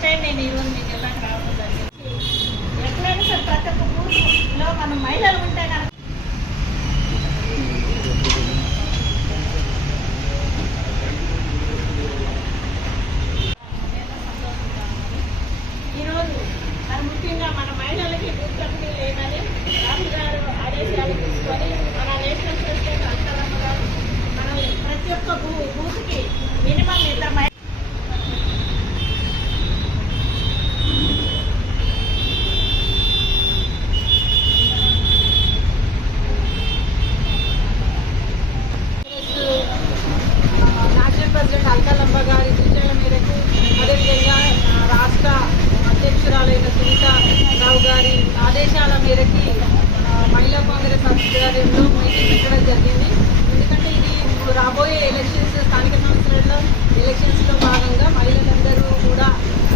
First time నేను ఈరోజు మీ జిల్లాకు రావడం జరిగింది. ఎట్లయినా సరే ప్రతి ఒక్క ఊరిలో మనం మహిళలు ఉంటే కనుక ఆదేశాల మేరకి ఆ, మహిళా కాంగ్రెస్ ఆధ్వర్యంలో మీటింగ్ పెట్టడం జరిగింది. ఎందుకంటే ఇది రాబోయే ఎలక్షన్స్ స్థానిక సంస్థలలో ఎలక్షన్స్లో భాగంగా మహిళ కూడా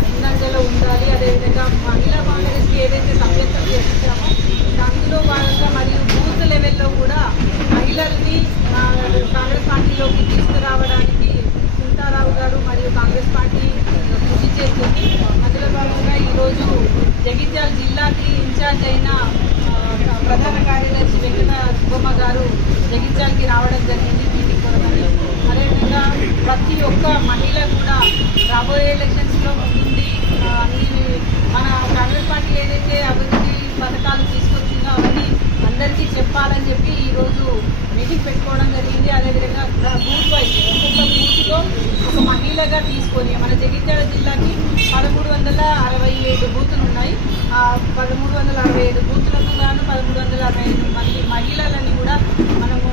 ముందంజలో ఉండాలి అదేవిధంగా మహిళా కాంగ్రెస్కి ఏదైతే సభ్యత్వం చేస్తామో అందులో భాగంగా మరియు బూత్ లెవెల్లో కూడా మహిళల్ని ఆ, కాంగ్రెస్ పార్టీలోకి తీసుకురావడానికి సునీతారావు గారు మరియు కాంగ్రెస్ పార్టీ కృషి చేస్తుంది అందులో భాగంగా ఈరోజు జగిత్యాల ఇన్ఛార్జ్ అయిన ప్రధాన కార్యదర్శి వెంకట సుబ్బమ్మ గారు జగిత్యాలకి రావడం జరిగింది మీటింగ్ కొరకని. అదేవిధంగా ప్రతి ఒక్క మహిళ కూడా రాబోయే ఎలక్షన్స్లో ముందుండి అన్ని మన కాంగ్రెస్ పార్టీ ఏదైతే అభివృద్ధి పథకాలు తీసుకొచ్చిందో అవన్నీ అందరికీ చెప్పాలని చెప్పి ఈరోజు మీటింగ్ పెట్టుకోవడం జరిగింది. అదేవిధంగా బూత్ వైజ్ ఒక్కొక్క బూత్లో ఒక మహిళగా తీసుకొని మన జగిత్యాల జిల్లాకి పదమూడు వందల అరవై ఏడు బూతులు ఉన్నాయి పదమూడు వందల అరవై ఐదు బూతులకు గాను పదమూడు వందల అరవై ఐదు మంది మహిళలని కూడా మనము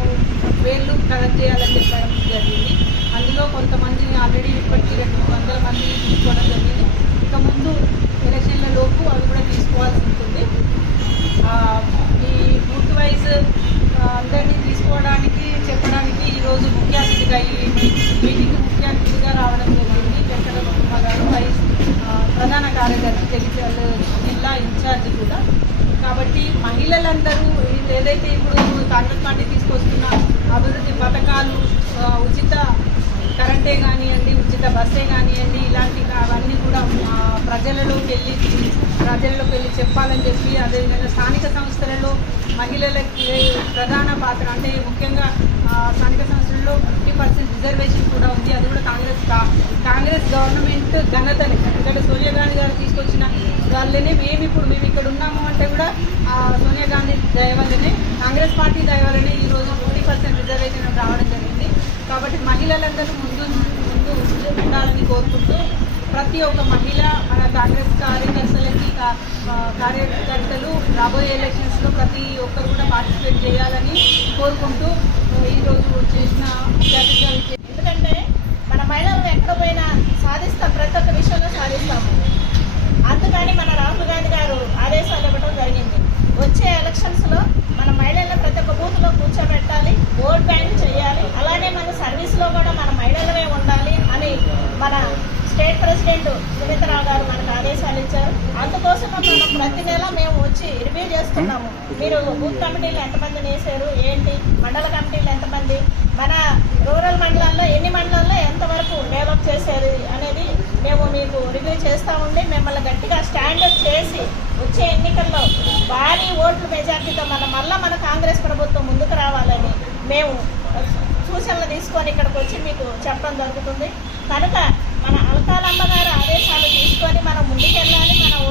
పేర్లు కలెక్ట్ చేయాలని చెప్పడం జరిగింది. అందులో కొంతమందిని ఆల్రెడీ ఇప్పటికీ రెండు వందల మంది తీసుకోవడం జరిగింది ఇక ముందు ఎలక్షన్ల లోపు అవి కూడా తీసుకోవాల్సి ఉంటుంది ఆ, ఈ బూత్ వైజ్ ఆ, అందరినీ తీసుకోవడానికి చెప్పడానికి ఈరోజు ముఖ్య అతిథిగా ఈ మీటింగ్ ముఖ్య అతిథిగా రావడం జరిగింది వెంకట కుటుంబ గారు వైస్ ఆ, ప్రధాన కార్యదర్శి జగిత్యాల జిల్లా ఇన్ఛార్జ్ కూడా. కాబట్టి మహిళలందరూ ఏదైతే ఇప్పుడు కాంగ్రెస్ పార్టీ తీసుకొస్తున్న అభివృద్ధి పథకాలు ఉచిత కరెంటే కానివ్వండి ఉచిత బస్సే కానివ్వండి ఇలాంటి అవన్నీ కూడా ప్రజలలోకి వెళ్ళి ప్రజల్లోకి వెళ్ళి చెప్పాలని చెప్పి అదేవిధంగా స్థానిక సంస్థలలో మహిళలకి ప్రధాన పాత్ర అంటే ముఖ్యంగా స్థానిక సంస్థలలో ఫిఫ్టీ పర్సెంట్ రిజర్వేషన్ కూడా ఉంది. అది కూడా కాంగ్రెస్ కాంగ్రెస్ గవర్నమెంట్ ఘనతని. ఎందుకంటే సోనియా గాంధీ గారు తీసుకొచ్చిన వల్లనే మేము ఇప్పుడు మేము ఇక్కడ ఉన్నాము అంటే కూడా సోనియా గాంధీ దయ వల్లనే కాంగ్రెస్ పార్టీ దయ వల్లనే ఈరోజు ఫోర్టీ పర్సెంట్ రిజర్వేషన్ రావడం జరిగింది. కాబట్టి మహిళలందరూ ముందు ముందు ఉండాలని కోరుకుంటూ ప్రతి ఒక్క మహిళ మన కాంగ్రెస్ కార్యకర్తలకి కా- కార్యకర్తలు రాబోయే ఎలక్షన్స్లో ప్రతి ఒక్కరు కూడా పార్టిసిపేట్ చేయాలని కోరుకుంటూ ఈరోజు చేసిన ఎందుకంటే మన మహిళలు ఎక్కడ పోయినా సాధిస్తాం ప్రతి ఒక్క విషయంలో సాధిస్తాము అందుకని మన రాహుల్ గాంధీ గారు ఆదేశాలు ఇవ్వడం జరిగింది వచ్చే ఎలక్షన్స్లో మన మహిళలను ప్రతి ఒక్క బూత్లో కూర్చోబెట్టాలి ఓట్ బ్యాంక్ చేయాలి అలానే మన సర్వీస్లో కూడా మన మహిళలమే ఉండాలి అని మన స్టేట్ ప్రెసిడెంట్ సుమిత్రావు గారు మనకు ఆదేశాలు ఇచ్చారు. అందుకోసం మనం ప్రతి నెల మేము వచ్చి రివ్యూ చేస్తున్నాము. మీరు బూత్ కమిటీలు ఎంతమందిని వేశారు ఏంటి? మండల కమిటీలు ఎంతమంది? మన రూరల్ మండలాల్లో ఎన్ని మండలాల్లో ఎంతవరకు డెవలప్ చేసేది అనేది మేము మీకు రివ్యూ చేస్తూ ఉండి మిమ్మల్ని గట్టిగా స్టాండర్డ్ చేసి వచ్చే ఎన్నికల్లో భారీ ఓట్లు మెజార్టీతో మన మళ్ళా మన కాంగ్రెస్ ప్రభుత్వం ముందుకు రావాలని మేము సూచనలు తీసుకొని ఇక్కడికి వచ్చి మీకు చెప్పడం జరుగుతుంది. కనుక మన అల్కాలమ్మ అమ్మగారు ఆదేశాలు తీసుకొని మనం ముందుకెళ్ళాలి. మనం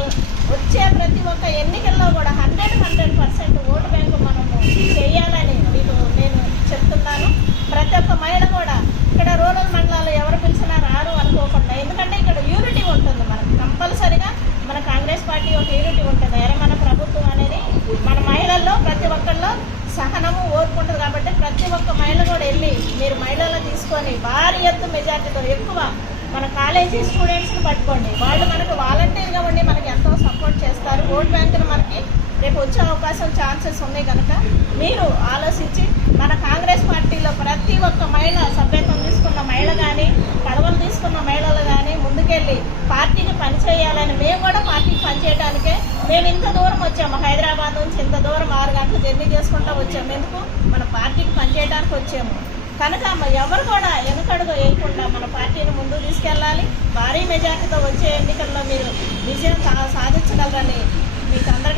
వచ్చే ప్రతి ఒక్క ఎన్నికల్లో కూడా hundred hundred percent vote bank మనము చేయాలని మీకు నేను చెప్తున్నాను ప్రతి ఒక్క మహిళ కూడా ఇక్కడ రూరల్ మండలాలు ఎవరు పిలిచినా రారు అనుకోకుండా ఎందుకంటే ఇక్కడ యూనిటీ ఉంటుంది మనకు కంపల్సరిగా మన కాంగ్రెస్ పార్టీ ఒక యూనిటీ ఉంటుంది అరే మన ప్రభుత్వం అనేది మన మహిళల్లో ప్రతి ఒక్కరిలో సహనము ఓర్పు ఉంటుంది కాబట్టి ప్రతి ఒక్క మీరు మహిళలను తీసుకొని భారీ ఎత్తు మెజార్టీతో ఎక్కువ మన కాలేజీ స్టూడెంట్స్ని పట్టుకోండి. వాళ్ళు మనకు వాలంటీర్గా ఉండి మనకి ఎంతో సపోర్ట్ చేస్తారు. ఓట్ బ్యాంకులు మనకి రేపు వచ్చే అవకాశం ఛాన్సెస్ ఉన్నాయి కనుక మీరు ఆలోచించి మన కాంగ్రెస్ పార్టీలో ప్రతి ఒక్క మహిళ సభ్యత్వం తీసుకున్న మహిళ కానీ పదవులు తీసుకున్న మహిళలు కానీ ముందుకెళ్ళి పార్టీకి పనిచేయాలని మేము కూడా పార్టీకి పనిచేయడానికే మేము ఇంత దూరం వచ్చాము. హైదరాబాద్ నుంచి ఇంత దూరం ఆరు గంటలు జర్నీ చేసుకుంటూ వచ్చాము. ఎందుకు? మన పార్టీకి పనిచేయడానికి వచ్చాము. కనుక ఎవరు కూడా వెనుకడుగు వేయకుండా మన పార్టీని ముందు తీసుకెళ్ళాలి. భారీ మెజార్టీతో వచ్చే ఎన్నికల్లో మీరు విజయం సా- సాధించగలరని